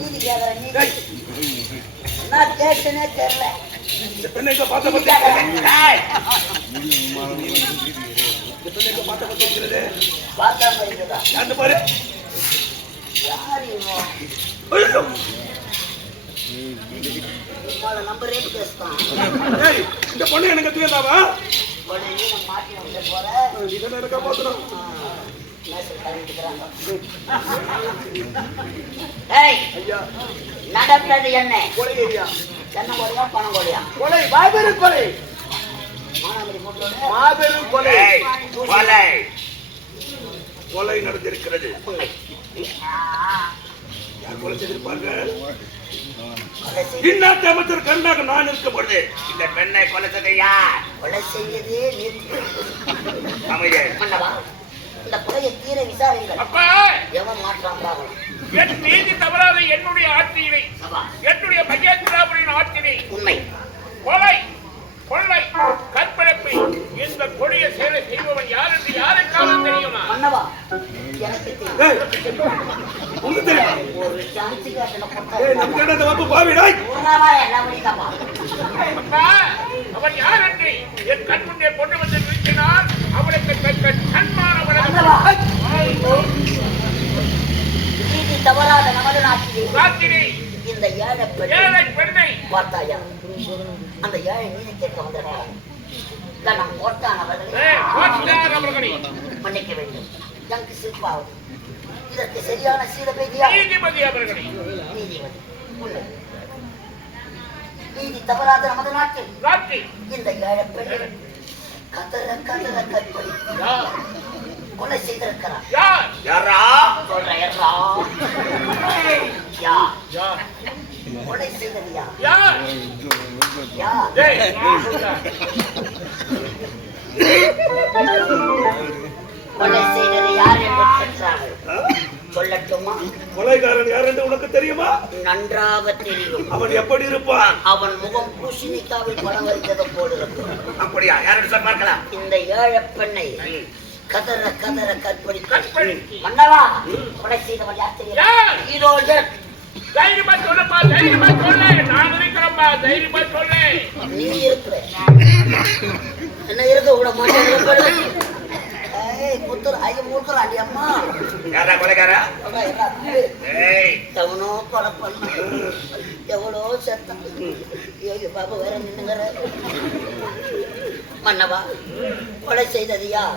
நீதி கேக்குறேன் நீதி. நான் கேட்டனே தெரியல. இந்த பெண்ணை எங்க பார்த்த பத்தி பார்த்தா மாதிரிதா அந்த பாரு யாரு நம்பர் ரேட் பேசுறான். இந்த பொண்ணு எனக்கு தெரியாதாவா? மாட்டி வந்து போற இதெல்லாம் எனக்கா பாத்துறோம். நடந்தது என்ன? கொலை ஐயா. சென்னை கொலையா பணம் கொலையா? கொலை, மாபெரும் கொலை. மாபெரும் கொலை. கொலை கொலை நடந்திருக்கிறது. யார் கொலை செய்திருப்பார்கள்? இந்நாட்டு அமைச்சர் கருணாக நான் இருக்க பொழுது இந்த பெண்ணை கொலை செய்த யார்? கொலை செய்யதே அமைச்சர் இந்த கொலையை தீர விசாரிங்கள். அப்பா எவன் மாற்றான் பாவம். என் நீதி தவறாத என்னுடைய ஆட்சியினை, என்னுடைய மகேந்திராபுரியின் ஆட்சியினை உண்மை கொலை, கொள்ளை, கற்பழிப்பு இந்த கொடிய செயலை செய்பவன் யார் என்று யாருக்காவது தெரியுமா? மன்னவா எனக்கு ஒரு சான்ஸ் அவன் யார் என்று என் கண்முன்னே கொண்டு வந்து நிறுத்தினால் அவனுக்கு தக்க சன்மானம் நீதி தவறாத நமது நாட்டிலே இந்த ஏழை பெண்ணை பார்த்தாயா? அந்த ஏழை நீதி கேட்க வந்தார்கள். நம் கோட்டானவர்களை மன்னிக்க வேண்டும். எனக்கு சிற்பாகும். இதற்கு சரியான சீரபேதியா? நீதிபதி அவர்களே. நீதிபதி உண்மை. நீதி தவறாத நமது நாட்டில் இந்த ஏழை பெண்ணை கதற கதற கற்பழி கொலை செய்திருக்கிறார். கொலை செய்தது யார்? கொலை செய்தது யார் என்று கேட்கிறார்கள். சொல்லட்டுமா? கொலைகாரன் யார் என்று உனக்கு தெரியுமா? நன்றாக தெரியும். அவன் எப்படி இருப்பான்? அவன் முகம் பூசணிக்காவில் படம் வைத்தது போல் இருக்கும். அப்படியா? யாரும் பார்க்கலாம். இந்த ஏழை பெண்ணை கதற கதற கற்பழித்து மன்னவா கொலை செய்தவன் யார் தெரியும்? இதோ தைரியமா சொல்லப்பா, தைரியமா சொல்லு. நான் இருக்கிறப்பா, தைரியமா சொல்லு. நீ இருக்கிற என்ன இருக்க விட மாட்டேன். புத்தூர் ஐய மூக்குறாண்டி அம்மா. யாரா கொலைகாரா? எவனோ கொலை பண்ண எவ்வளோ செத்தான். பாபா வேற நின்னுங்கிற. மன்னவா கொலை செய்தது யார்?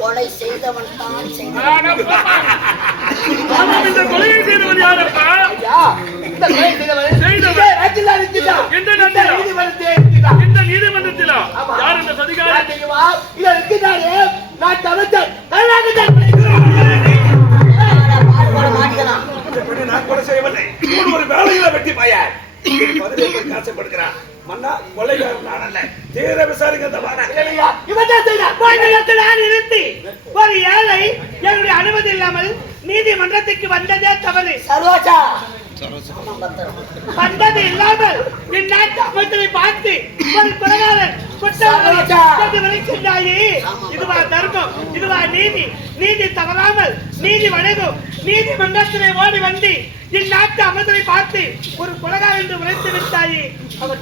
கொலை செய்தவன் தான் செய்தான். கொலையை செய்தவன் யாரப்பா? இந்த நீதிமன்றத்திலா யார் இந்த சதிகாரி? நான் கொலை செய்யவில்லை. ஒரு வேலையில வெட்டி பாயார் ஆசைப்படுகிறான். மன்னா கொலைகாரன் நான் அல்ல. தீர விசாரிக்க ஒரு ஏழை என்னுடைய அனுமதி இல்லாமல் நீதிமன்றத்துக்கு வந்ததே தவறு. சரோஜா வந்தது இல்லாமல் இந்நாட்டு அமைச்சரை பார்த்து ஒரு கொலைகாரன் இதுவா தர்மம், இதுவா நீதி? நீதி தவறாமல் நீதி வழங்கும் நீதிமன்றத்திலே ஓடி வந்து இந்நாட்டு அமைச்சரை பார்த்து ஒரு கொலைகாரன் என்று உழைத்து விட்டாயே. அவர்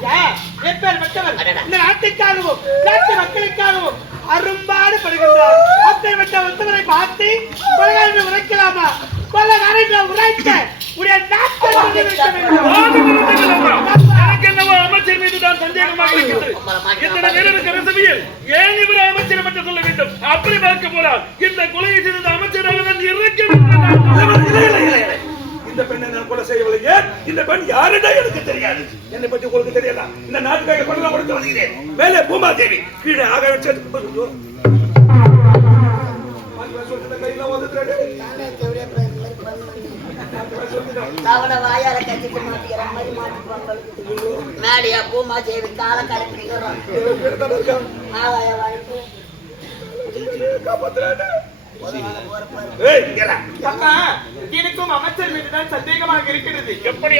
எப்பேர் மற்றவர் இந்த நாட்டுக்காகவும் நாட்டு மக்களுக்காகவும் அரும்பாடு படுகின்றார். அப்பேற்பட்ட உத்தவரை பார்த்து கொலைகாரன் என்று உழைக்கலாமா? கொலைகாரன் உழைக்க உடைய நாட்டை அமைச்சர் மீதுதான் சந்தேகமாக இருக்கிறது. இத்தனை பேருக்கு ரசவியல் ஏன் இவர் அமைச்சரை மட்டும் சொல்ல வேண்டும்? அப்படி பார்க்க போறார். இந்த கொலையை செய்த அமைச்சர் இருக்க இந்த பெண்ணை நான் கொலை செய்யவில்லை. இந்த பெண் யாருடா எனக்கு தெரியாது. என்னை பற்றி உங்களுக்கு தெரியல. இந்த நாட்டுக்காக கொலை கொடுத்து வருகிறேன். மேலே பூமாதேவி, கீழே ஆகாயம் சேர்த்து வாயால கட்டிட்டு மாட்டிக்கிற மாதிரி மாட்டிக்குவாங்க. மேலையா பூமா தேவி கால கலப்பிக்கிறோம். ஆகாய வாய்ப்பு எனக்கும் அமைச்சர் மீதுதான் சந்தேகமாக இருக்கிறது. எப்படி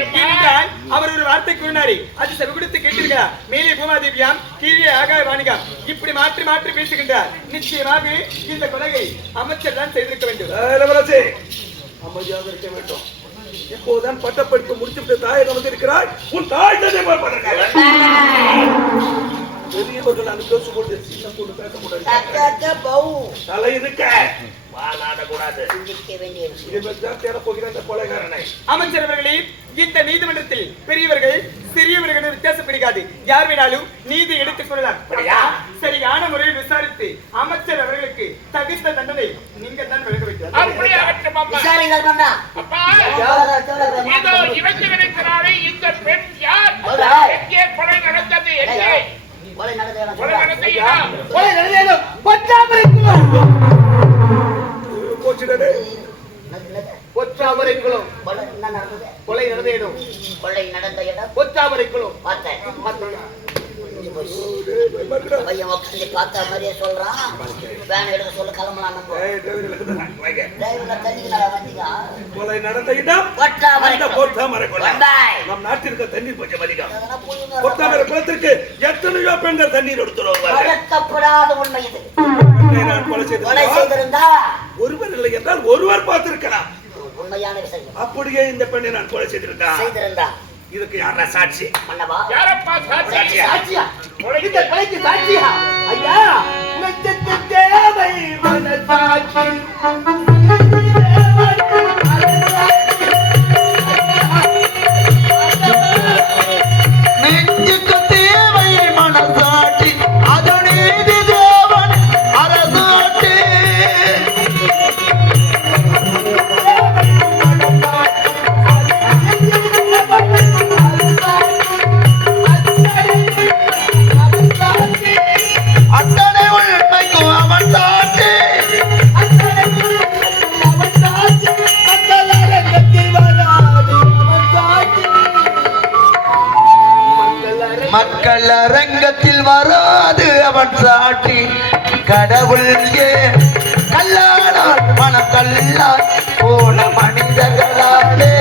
அவர் ஒரு வார்த்தை கூறினாரு, அது செவிடுத்து கேட்டிருக்கிறார். மேலே பூமாதேவியாம், கீழே ஆகாய வாணிகாம், இப்படி மாற்றி மாற்றி பேசுகின்றார். நிச்சயமாக இந்த கொலையை அமைச்சர் தான் செய்திருக்க வேண்டும். அமைதியாக இருக்க வேண்டும். இப்போதான் பட்டப்படிப்பு முடிச்சுட்டு தாயகம் வந்திருக்கிறாய். உன் தாய் தந்தை பார்ப்பதற்காக பெரியவர்கள் அனுப்பி கொண்டு சின்ன பொண்ணு பேசக்கூடாது. தலை இருக்க வாழாடக்கூடாது. அமைச்சர் அவர்களே, இந்த நீதிமன்றத்தில் பெரியவர்கள் சிறியவர்கள் வித்தியாசம் பிடிக்காது. யார் வேணாலும் நீதி எடுத்துக் கொள்ளலாம். சரியான முறையில் விசாரித்து அமைச்சர் அவர்களுக்கு தகுந்த தண்டனை நீங்கள் தான் வழங்க வைக்கிறார். இந்த பெண் யார்? எங்கே கொலை நடந்தது? எங்கே கொலை நடந்தது? பொற்றாமரைக்குளம் கொலை நடந்த இடம். கொள்ளை நடந்த இடம் பொற்றாமரைக்குளம். பார்த்தேன். பையன் உட்காந்து பார்த்த மாதிரியே சொல்றான். வேன் எடுக்க சொல்ல கிளம்பலாம். கொலை நடந்த இடம் பொற்றாமரைக்குளம். நம் நாட்டிற்கு தண்ணீர் கொஞ்சம் அதிகம். பொற்றாமரை குளத்திற்கு எத்தனையோ பெண்கள் தண்ணீர் எடுத்துடாத உண்மை இது. நான் கொலை செய்திருந்தா ஒருவர் இல்லை என்றால் ஒருவர் பார்த்திருக்கலாம். உண்மையான விஷயம். அப்படியே இந்த பெண்ணை நான் கொலை செய்திருந்தா இதுக்கு யாரா சாட்சி? மன்னவா, யாரப்பா சாட்சி? சாட்சியா? இந்த கொலைக்கு சாட்சியா? ஐயா, நெஞ்சத்து தேவை மனசாட்சி. நெஞ்சுக்கு தேவை மனசாட்சி, அது நீதி தேவன் அரசாட்சி. அத்தனை உண்மைக்கும் அவன் சாட்சி. மக்கள் அரங்கத்தில் வராது அவன் சாட்சி. கடவுள் கல்லானால் மனம் கல்லால் போன மனிதர்களாலே.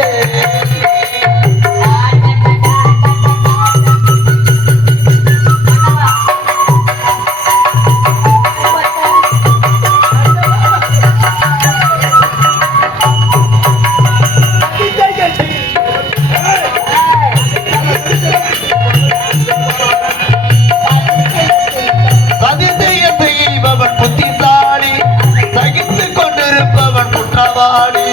புத்திசாலி சகித்துக் கொண்டிருப்பவன் குற்றவாளி.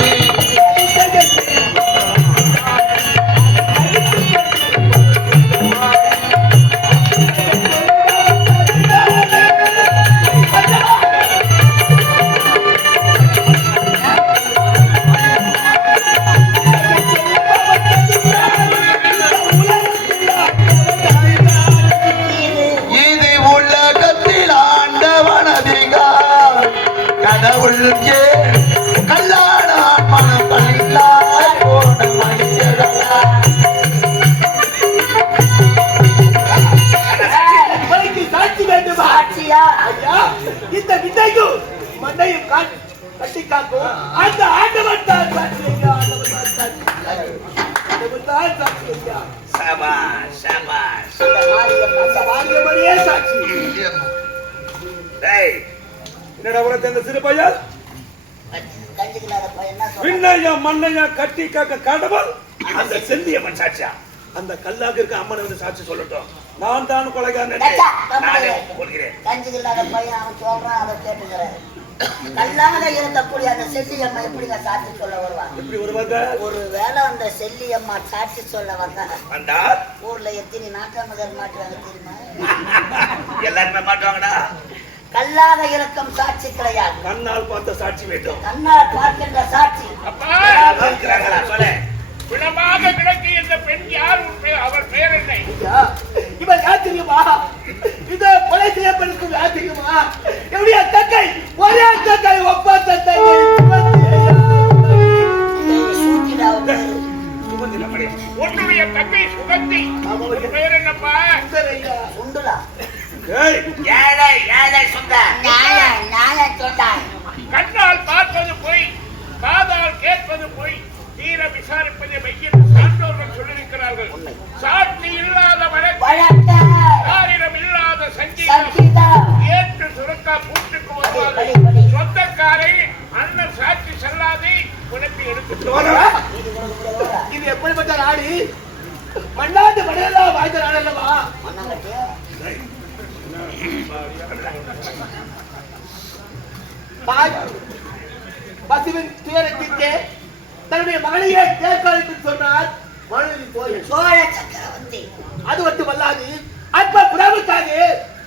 இது உலகத்தில் ஆண்டவன் அதிகார். கடவுள் கல்லாடான் மனம் கல்லாய் போன மனிதர்களா. சாட்சி வேண்டுமா? சாட்சியா? ஐயா, இந்த விதைக்கு மண்ணையும் கட்டி காக்கும் அந்த ஆண்டவன் தான் சாட்சி. ஆண்டவன் தான் சாட்சி. சபாஷ் சபாஷ். வாரியமணியே சாட்சி. என்னடா உனக்கு அந்த சிறு பையன் கஞ்சிக்கலாத பையன் என்ன சொல்றான்? விண்ணையும் மண்ணையும் கட்டி காக்க கடவுள் அந்த செல்லியம்மன் சாட்சியா? அந்த கல்லாக இருக்க அம்மன் வந்து சாட்சி சொல்லட்டும். நான் தான் கொலைகாரன் கொள்கிறேன். கஞ்சிக்கலாத பையன் அவன் சொல்றான், அதை கேட்டுக்கிறேன். கல்லாக இருக்கக்கூடிய அந்த செல்லியம்மா எப்படிங்க சாட்சி சொல்ல வருவாங்க? எப்படி வருவாங்க? ஒரு வேளை அந்த செல்லியம்மா சாட்சி சொல்ல வந்தா ஊர்ல எத்தனை நாட்டாமகர் மாட்டுவாங்க தெரியுமா? எல்லாருமே மாட்டுவாங்கடா. கல்லாக இருக்கும் சாட்சி கிடையாது. கண்ணால் பார்த்த சாட்சி வேண்டும். கண்ணால் பார்க்கின்ற சாட்சி. பிணமாக கிடக்கு இந்த பெண் யார்? அவர் பெயர் என்ன? இவன் யார் தெரியுமா? இத கொலை செய்யப்பட்டிருக்கும் யார் தெரியுமா? என்னுடைய தங்கை, ஒரே தங்கை, ஒப்பா தங்கை. உன்னுடைய தங்கை சுகந்தி. அவர் பெயர் என்னப்பா? சுண்டுலா. கண்ணால் பார்ப்பது பொய், காதால் கேட்பது பொய், தீர விசாரிப்பதை மெய்யில் சான்றோர்கள் சொல்லியிருக்கிறார்கள். சாட்சி இல்லாத வழக்கு, யாரிடம் இல்லாத சங்கீதம், ஏற்று சுரக்கா பூட்டுக்கு வருவார்கள். சொந்தக்காரை அண்ணன் சாட்சி செல்லாதே, உனக்கு மட்டும் எடுத்து நீதி கொடுக்க வர இது எப்படிப்பட்ட நாடு? மண்ணாட்டு மடையெல்லாம் வாய்ந்த நாடு அல்லவா? மண்ணாங்கட்டியா பசுவின் துயரத்திற்கு தன்னுடைய மகளையே தேர்காலத்தில் சொன்னார் மனுநீதி சோழ சக்கரவர்த்தி. அது மட்டுமல்லாது அற்ப புறாவுக்காக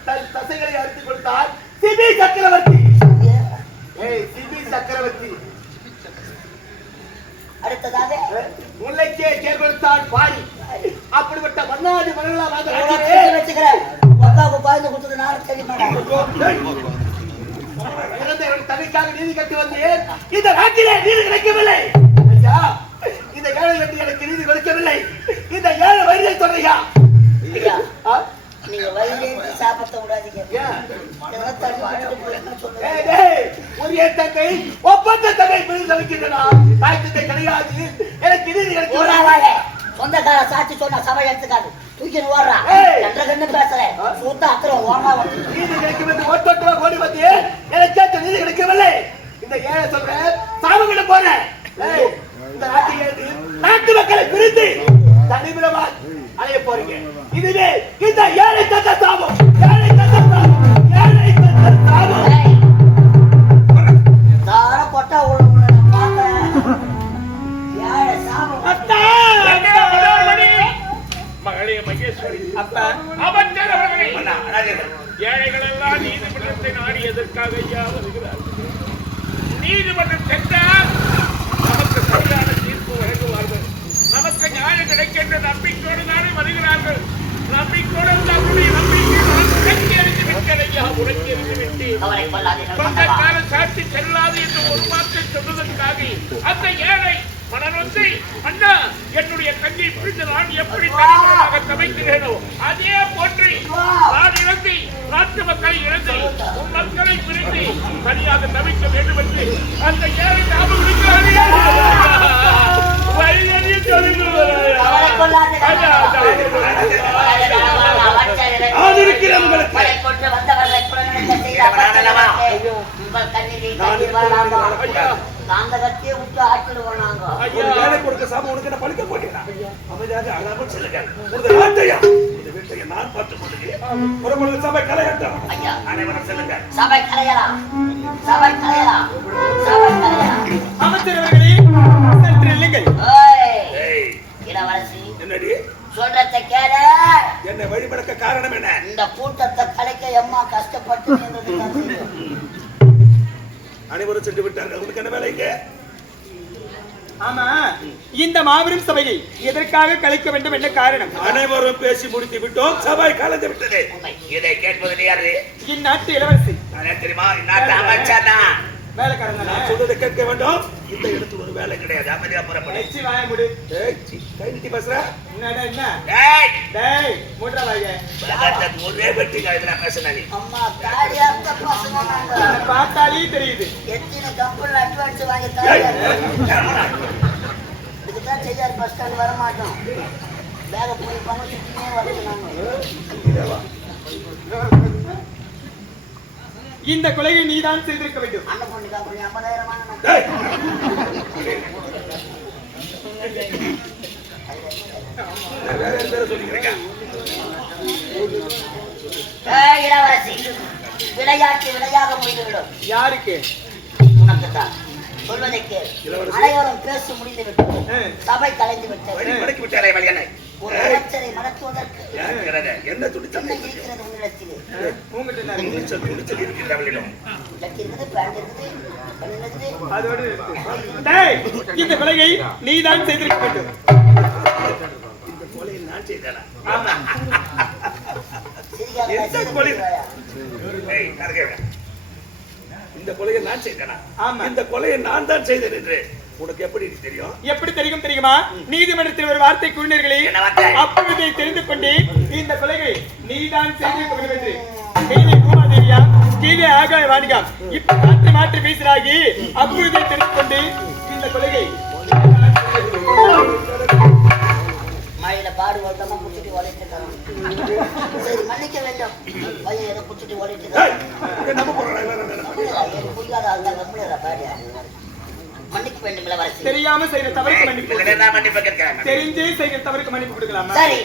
தன் தசைகளை அறுத்து கொடுத்தார் சிபி சக்கரவர்த்தி. சிபி சக்கரவர்த்தி அடுத்ததாக முல்லைக்கே தேர் கொடுத்தான் பாரி. அப்படிப்பட்ட மன்னாடி மன்னர்களா வச்சுக்கிறேன். அக்காவுக்கு பாய்ந்து கொடுத்தது நானும் தெரியுமா? இறந்தவர்கள் தனிக்காக நீதி கட்டி வந்தேன். இந்த நாட்டிலே நீதி கிடைக்கவில்லை. இந்த ஏழை என்று எனக்கு நீதி கொடுக்கவில்லை. இந்த ஏழை வயிறை சொல்றியா? நீங்க வயிறு சாப்பிட விடாதீங்க. ஒரே தங்கை ஒப்பந்த தங்கை வைக்கின்றனா? தாய் தந்தை கிடையாது. எனக்கு நீதி கிடைக்க சொந்தக்கார சாட்சி சொன்ன சபை எடுத்துக்காது தூக்கின்னு ஓடுறா. என்ற கண்ணு பேசுறேன் சுத்த அத்தனை ஓமா வந்து நீதி கிடைக்கும் என்று ஓட்டு ஓடி வந்து எனக்கு நீதி கிடைக்கவில்லை. இந்த ஏழை சொல்றேன் சாமியிட போறேன். இந்த நாட்டில் நாட்டு மக்களை பிரித்து தனிமிடமா அலைய போறீங்க. இதுவே இந்த ஏழை தந்த சாபம். ஏழை தந்த சாபம். ஏழை தந்த சாபம். தார கொட்டா உள்ள ஏழை சாபம். மகளே மகேஸ்வரி, அப்பா அமைச்சர் அவர்களே, ஏழைகள் எல்லாம் நீதிமன்றத்தை நாடியதற்காக ஐயா வருகிறார்கள். நீதிமன்றம் சென்றால் நமக்கு சரியான தீர்ப்பு வழங்குவார்கள். நமக்கு நியாயம் கிடைக்கின்ற நம்பிக்கையோடு தானே வருகிறார்கள். நம்பிக்கையோடு நம்முடைய நம்பிக்கை நான் உடக்கி அறிந்து விட்டேன் ஐயா, உடக்கி அறிந்து விட்டேன். சொந்தக்கார சாட்சி செல்லாது என்று ஒரு வார்த்தை சொன்னதற்காக அந்த ஏழை மனநொந்து அண்ணா என்னுடைய கண்ணை பிடித்து நான் எப்படி தனிமரமாக சமைக்கிறேனோ அதே போன்று நான் இழந்து நாட்டு மக்களை இழந்து உன் மக்களை பிரித்து தனியாக தவிக்க வேண்டும் என்று அந்த ஏழை ஞாபகம் இருக்கிறார்கள். காந்தகத்தையே விட்டு ஆக்கிடுவோம் நாங்க. ஏழை கொடுக்க சாபம் உனக்கு என்ன பழிக்க போட்டீங்களா? அமைதியாக அழாமல் சொல்லுங்கள். இந்த வீட்டை நான் பார்த்துக் கொள்ளுகிறேன். புறப்படுகிற சபை கலையட்டும். அனைவரும் செல்லுங்கள். சபை கலையலாம், சபை கலையலாம், சபை கலையலாம். அமைச்சர் அவர்களே சற்று இல்லைங்கள். இளவரசி என்னடி சொல்றதை கேளு. என்னை வழிபடக்க காரணம் என்ன? இந்த கூட்டத்தை கலைக்க எம்மா கஷ்டப்பட்டு அனைவரும் சென்று விட்டார்கள். உங்களுக்கு என்ன வேலை இங்க? ஆமா, இந்த மாபெரும் சபையை எதற்காக கலைக்க வேண்டும் என்ன காரணம்? அனைவரும் பேசி முடித்து விட்டோம். சபை கலந்து விட்டது. இதை கேட்பது யாரு? இந்நாட்டு இளவரசி. தெரியுமா? இந்நாட்டு அமைச்சர் தான். வேலைக்காரங்க நான் சொல்றதை கேட்க வேண்டும். இந்த இடத்துல ஒரு வேலை கிடையாது. அமைதியா புறப்படு. வாய முடி. கை நீட்டி பேசுற? என்னடா என்ன? டேய் டேய் மூட்ரா வாய. ஒரே வெட்டி காய்தா பேசுனா நீ. அம்மா தாடியா பசங்க நாங்க. பார்த்தாலே தெரியுது. எத்தனை கம்பெனில அட்வான்ஸ் வாங்கி தாடியா. இதுதான் செய்யார் பஸ் ஸ்டாண்ட் வர மாட்டோம். பேக போய் பணத்துக்குமே வரணும். இந்த கொலையை நீதான் செய்திருக்க வேண்டும். அண்ணன் பொண்ணு கம்பெனி 50,000 வாங்கணும். இளவரசி விளையாட்டு விளையாக முடிந்துவிடும். யாருக்கு? உனக்குத்தான். சொல்வதை கேள். அனைவரும் பேசி முடிந்து விட்டது. சபை கலைந்து விட்டது. ஒரு அமைச்சரை மடக்குவதற்கு என்ன துணிச்சல் இருக்கிறது உன்னிடத்தில். துணிச்சல் இருக்கிறவர்களிடம் இருக்குது, பேண்ட் இருக்குது, கண்ணு இருக்குது. அதோடு இருக்கு. டேய், இந்த கொலையை நீதான் செய்திருக்க வேண்டும். இந்த கொலையை நான் செய்தேனா? ஆமா. இந்த கொலையை நான் செய்தேனா? ஆமா. இந்த கொலையை நான் தான் செய்தேன் என்று உனக்கு எப்படி தெரியும்? எப்படி தெரியும் தெரியுமா? நீதிமன்றத்தில் ஒரு வார்த்தை கூறினீர்களே, அப்பொழுதை தெரிந்து கொண்டு இந்த கொலையை நீதான் செய்திருக்க வேண்டும் என்று. கீழே பூமாதேவியா, கீழே ஆகாய வாணிகா, இப்ப மாற்றி மாற்றி பேசினாகி அப்பொழுதை தெரிந்து கொண்டு இந்த கொலையை மழையில பாடு ஓட்டமா குச்சிட்டு ஓடிட்டு இருக்காங்க. சரி, மன்னிக்க வேண்டும். பையன் ஏதோ குச்சிட்டு ஓடிட்டு இருக்காங்க. நம்ம போறோம். புரியாத பாடியா மன்னிக்க வேண்டும் இளவரசி. தெரியாம செய்யற தவறுக்கு மன்னிப்பு. இதுல என்ன மன்னிப்பு கேட்கிறாங்க? தெரிஞ்சே செய்யற தவறுக்கு மன்னிப்பு கொடுக்கலாமா? சரி,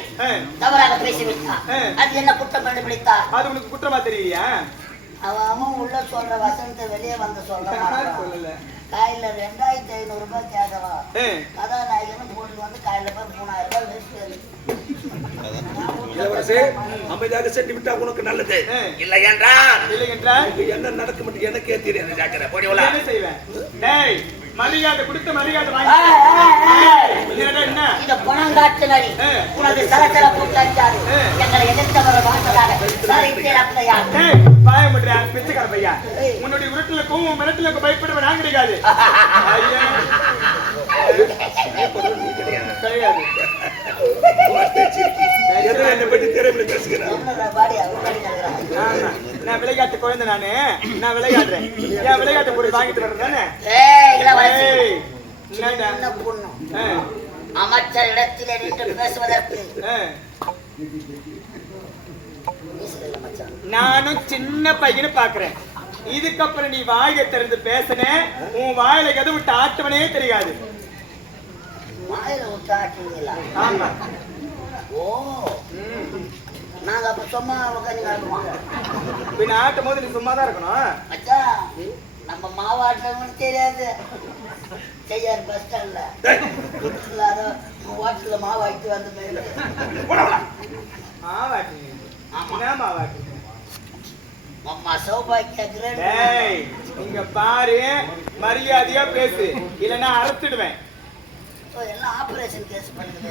தவறாக பேசிவிட்டா அது என்ன குற்றம் கண்டுபிடித்தா? அது உனக்கு குற்றமா தெரியலையா? அவன் உள்ள சொல்ற வசனத்தை வெளியே வந்து சொல்ல சொல்லல. காயில 2500 ரூபாய் கேட்கலாம். கதாநாயகனும் போட்டு வந்து காயில போய் 3000 ரூபாய் வேஸ்ட். இளவரசி அமைதியாக சென்று விட்டா உனக்கு நல்லது. இல்லை என்றால் என்ன நடக்கும் என்று எனக்கே தெரியாது. ஜாக்கிர போடி உள்ள என்ன செய்வேன்? டேய் மரியாதை கொடுத்து மரியாதை வாங்கி என்ன இந்த பணம் காட்டு நடி உனது சலசல கூட்டாச்சாரு எங்களை எதிர்த்தவர வாழ்ந்ததாக பாயமுடியா பிச்சைக்கார பையா. உன்னுடைய உருட்டுலக்கும் மிரட்டுலக்கும் பயப்படுவ நான் கிடையாது. கிடையாது. நான் விளையாட்டு குழந்தை நானு. நான் விளையாடுறேன். என் விளையாட்டு பொருள் வாங்கிட்டு வர்றேன் தானே. அமைச்சர் இடத்திலே நின்று பேசுவதற்கு நானும் சின்ன பையனு பாக்குறேன். இதுக்கப்புறம் நீ வாயை திறந்து பேசுன உன் வாயில எதை விட்டு ஆட்டுவனே தெரியாது. வாயில விட்டு ஆட்டுவீங்களா? ஆமா. ஓ நாங்க அப்ப சும்மா உட்காந்து காட்டுவோம். பின்ன ஆட்டும் போது நீ சும்மாதான் இருக்கணும். அச்சா நம்ம மாவாட்டுறவங்க தெரியாது. செய்யார் பஸ் ஸ்டாண்ட்ல ஹோட்டல்ல மாவாட்டி வந்து மாவாட்டு. என்ன மாவாட்டு? அம்மா சௌபாக்கிய இங்க பாரு, மரியாதையா பேசு, இல்லன்னா அறுத்துடுவேன். எல்லாம் ஆபரேஷன் கேஸ் பண்ணுது.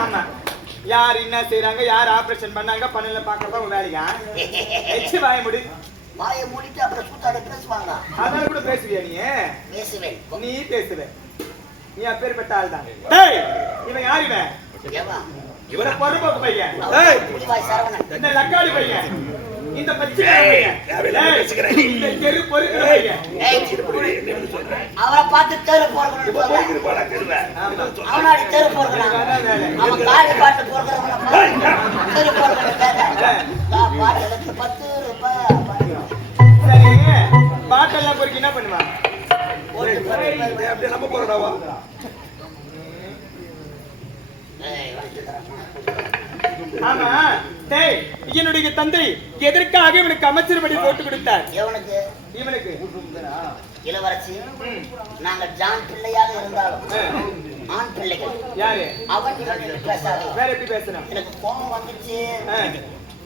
ஆமா, யார் என்ன செய்யறாங்க, யார் ஆபரேஷன் பண்ணாங்க பண்ணல பாக்குறதா உங்க வேலையா? எச்சு வாய முடி. வாயை மூடிட்டு அப்புறம் கூட்டாட பேசுவாங்க. அதான் கூட பேசுவியா நீ? பேசுவேன். நீ பேசுவ. நீ அப்பேற்பட்ட ஆள் தான். டேய் இவன் யார்? இவன் இவர பொறுப்பு பையன். டேய் புலிவாய் சரவணன். இந்த லக்காடி பையன், இந்த பச்சை பையன், இந்த தெரு பொறுப்பு பையன். அவரை பார்த்து தெரு போறவங்க அவனாடி தெரு போறவங்க அவன் காடி பாட்டு போறவங்க தெரு போறவங்க பாட்டு எடுத்து 10 ரூபாய். சரி, பாட்டெல்லாம் பொறுக்கி என்ன பண்ணுவான்? அப்படியே நம்ம போறடாவா? ஆமா. டேய் என்னுடைய தந்தை எதற்காக இவனுக்கு அமைச்சர் படி போட்டு கொடுத்தார்? இவனுக்கு இளவரசி, நாங்கள் ஜான் பிள்ளையாக இருந்தாலும் ஆண் பிள்ளைகள். யாரு அவன் பேசாத. வேற எப்படி பேசணும்? எனக்கு கோபம் வந்துச்சு.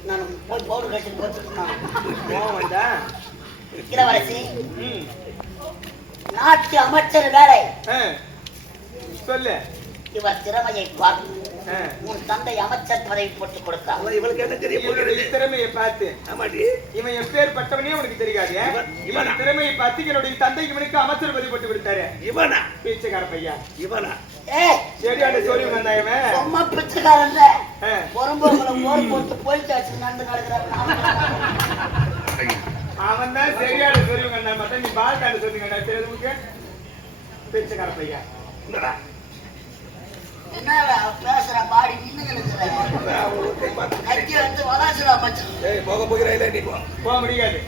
நான் போய் பவுடர் கட்டிட்டு போட்டுருக்கேன். கோபம் வந்தா? இளவரசி, நாட்டு அமைச்சர் வேலை சொல்லு. இவர் திறமையை பார்த்து உன் தந்தை அமைச்சர் பதவி போட்டு கொடுத்தார். இவளுக்கு என்ன தெரியும்? திறமையை பார்த்து இவன் எப்பேற்பட்டவனே உனக்கு தெரியாது. இவன் திறமையை பார்த்து என்னுடைய தந்தை இவனுக்கு அமைச்சர் பதவி போட்டு கொடுத்தாரு. இவனா பிச்சைக்கார பையா? இவனா சரியான சொல்லி வந்தா இவன் சும்மா பிச்சைக்காரன். பொறும்போக்குல மோர் போட்டு போயிட்டு வச்சு நடந்து நடக்கிறான். அவன் தான் சரியான சொல்லி வந்தா. மட்டும் நீ பால்காண்டு சொல்லுங்க தெரியுதுக்கு. பிச்சைக்கார பையா என்ன பேசுற பாடி போக போகிறா? போக முடியாது.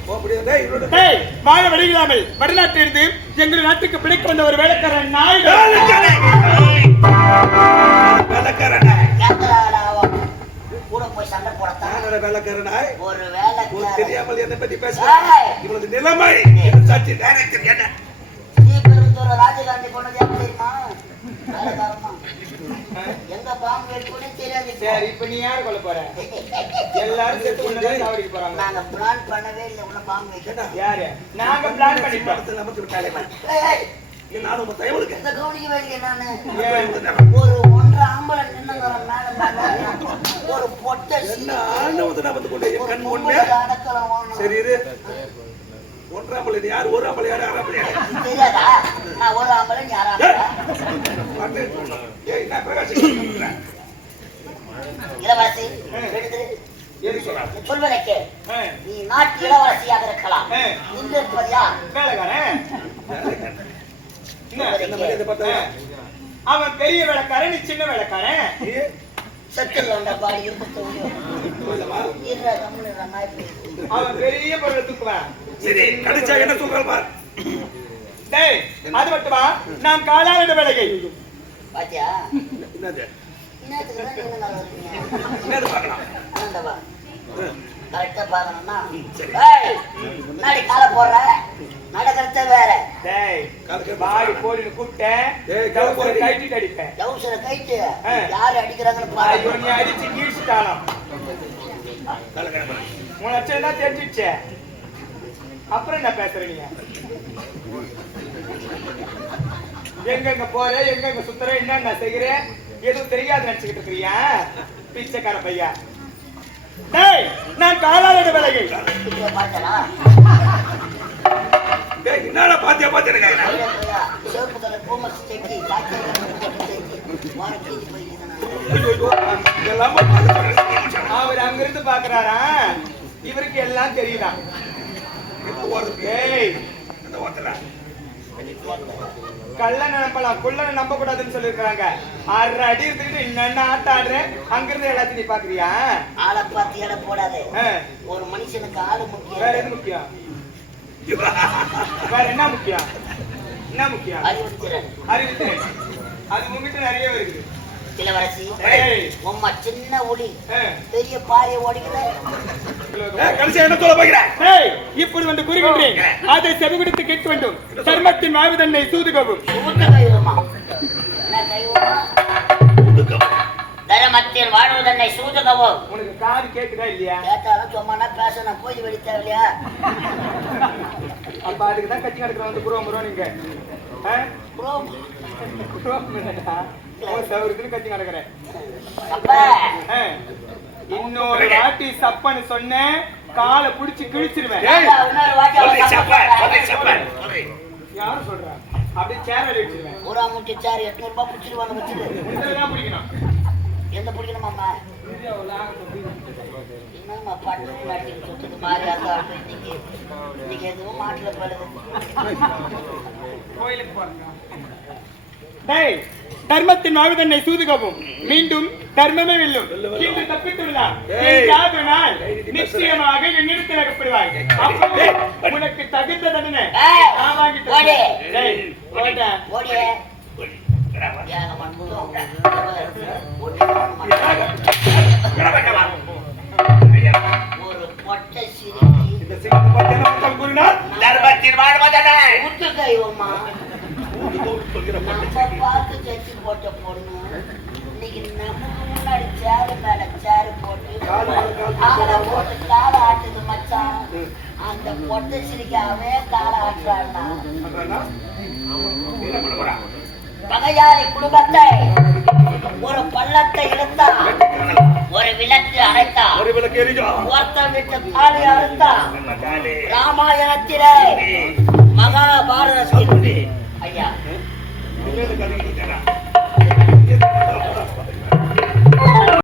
வாழ வடிகளாமல் வடநாட்டிலிருந்து எங்கள் நாட்டுக்கு பிடிக்க வந்த ஒரு வேலைக்காரன் நாய் கூட போய் சண்டை போடத்தான் வேலைக்காரனாய் ஒரு வேலை தெரியாமல் என்னை பத்தி பேச இவளது நிலைமை சற்று நேரத்தில் என்ன ராஜீவ்காந்தி கொண்டது எப்படி தெரியுமா? எங்க பாம்பு வெடிக்கணும் தெரியாது. சரி, இப்ப நீ யாரு கொல்ல போற? எல்லாரும் செத்து கொண்டுதான் சாவடிக்க போறாங்க. நாங்க பிளான் பண்ணவே இல்லை. உன்ன பாம்பு வைக்கணும். யாரு? நாங்க பிளான் பண்ணிட்டோம். நமக்கு விட்டாலே நானும் உங்க தயவுக்கு இந்த கவனிக்க வேண்டிய நானு ஒரு 1.5 ஆம்பளை நின்னுங்கிற மேல ஒரு பொட்டை கண் ஒண்ணு சரி இரு. 1 ஆம்பளை யார்? 1 ஆம்பளை யாரு? 6 ஆம்பளை தெரியாதா? நான் 1 ஆம்பளை நீ 6 ஆம்பளை. இளவரசி சொல்வதற்கு நீ நாட்டு இளவரசியாக இருக்கலாம். இருப்பது யார்? அவன் பெரிய வேலைக்காரன், நீ சின்ன வேலைக்காரன். அவன் பெரிய பொருளை தூக்குவான். சரி, கடிச்சா என்ன சொல்றாள் பார். டேய் அது மட்டுமா நான் காலாளிட வேலையை பாத்தியா என்னது என்னத்துக்கு தான் நீங்க நல்லா இருக்கீங்க என்னது பார்க்கலாம் ஆண்டவா கரெக்டா பாக்கணும்னா சரி. ஏய் நாளை காலை போடுற நடக்கிறத வேற டேய் காலுக்கு வாடி போடின்னு கூப்பிட்ட டேய், காலை போடு. கைட்டிட்டு அடிப்பேன் ஜவுசர கைட்டு ஆ. யாரு அடிக்கிறாங்கன்னு ஐயோ பாரு நீ அடிச்சு கீழ்ச்சிட்டாலும் கலக்கணம் உன் லட்சம் தான் தெரிஞ்சிடுச்சே அப்புறம் என்ன பேசுற நீ எங்கெங்க போற எங்கெங்க சுத்துற என்ன செய்கிற எதுவும் தெரியாது நினைச்சுக்கிட்டு இருக்கிறியா பிச்சைக்கார பையா டேய் நான் காலாளிட வேலையை இப்ப பாத்தனா டேய் என்னடா பாத்தியா பாத்திருக்காங்க சிவப்பு கலர் பூமஸ் செட்டி பாத்தியா வார கீழே போயிருக்கேன் இதெல்லாம் பார்த்து அவர் அங்கிருந்து பாக்குறாரா இவருக்கு எல்லாம் தெரியுதா ஏய் அந்த ஓட்டல கள்ள நினைப்பலாம் குள்ளனை நம்ப கூடாதுன்னு சொல்லிருக்காங்க 6 அடி இருந்துக்கிட்டு என்ன ஆட்டம் ஆடுறேன் அங்கிருந்து எல்லாத்தையும் நீ பாக்குறியா ஆளை பார்த்து எடை போடாதே ஆ, ஒரு மனுஷனுக்கு ஆளு வேற முக்கியம் எது முக்கியம் வேற என்ன முக்கியம் என்ன முக்கியம் அறிவுத்திறன் அறிவித்தேன் அது உங்ககிட்ட நிறைய இருக்குது இளவரசி ஏய். உம்மா சின்ன ஒளி ஆ, பெரிய பாறையை ஓடிக்குது கடைசியா என்ன சொல்ல போகிறேன் ஏய், இப்படி வந்து கூறுகின்றேன் அதை செவிவிடுத்து கேட்க வேண்டும் தர்மத்தின் மாவுதன்னை சூதுகவும் ஊத்த கைவுமா என்ன கைவுமா தரமத்தில் வாழ்வதன்னை சூதுகவும் உனக்கு காது கேக்குதா இல்லையா கேட்டாலும் சும்மானா பேசணும் போய் வெடி தேவையா அப்ப அதுக்குதான் கட்சி நடக்கிற வந்து குருவம் நீங்க ஆ? குருவம் இல்லடா. ஒரு சவரத்துக்கு கட்சி நடக்கிறேன் அப்ப ஆ. இன்னொரு வாட்டி சப்பன்னு சொன்னேன் காலை புடிச்சு கிழிச்சிருவேன் இன்னொரு வாட்டி அவன் சப்ப யாரும் சொல்றா அப்படியே சேர வச்சிருவேன் ஊரா முட்டி சார் 800 ரூபாய் பிடிச்சிருவாங்க வச்சுது உங்களதான் பிடிக்கணும் எந்த பிடிக்கணுமாம்மா என்னம்மா பட்டு நாட்டில் சுத்துக்கு மாதிரி அதான் இன்னைக்கு எதுவும் மாட்டுல படுது கோயிலுக்கு போறேன் டேய் தர்மத்தின் மாவுதன்னை சூதுகவும் மீண்டும் தர்மமே வெல்லும் இன்று தப்பித்துள்ளார் நிச்சயமாக என்னிடத்தில் அகப்படுவாய் அப்போ உனக்கு தகுந்த தண்டனை ஏய், நான் வாங்கி ஓடி. தருவேன். டேய், ஓட. ஓடியே ஏங்க மட்டும் ஒரு பொட்டை சிரிக்கி இந்த சிங்கத்தை பார்த்தேன்னா மொத்தம் கூறினார் தர்மத்தின் வாழ்வதனை முத்து கைவம்மா நம்ம பார்த்து தைச்சு போட்ட பொண்ணு இன்னைக்கு நம்ம முன்னாடி சேரு மேல சேரு போட்டு காலை போட்டு காலை ஆட்டுது மச்சான் அந்த பொட்டை சிரிக்காவே காலை ஆட்டுறான்னா என்ன பண்ண போறா பகையாளி குடும்பத்தை ஒரு பள்ளத்தை இழுத்தான் ஒரு விளக்கு அணைத்தான் ஒரு விளக்கு எரிஞ்சோம் ஒருத்தன் விட்டு தாலி அறுத்தான் மச்சானே ராமாயணத்திலே மகாபாரதத்தில் ஐயா கதைக்கு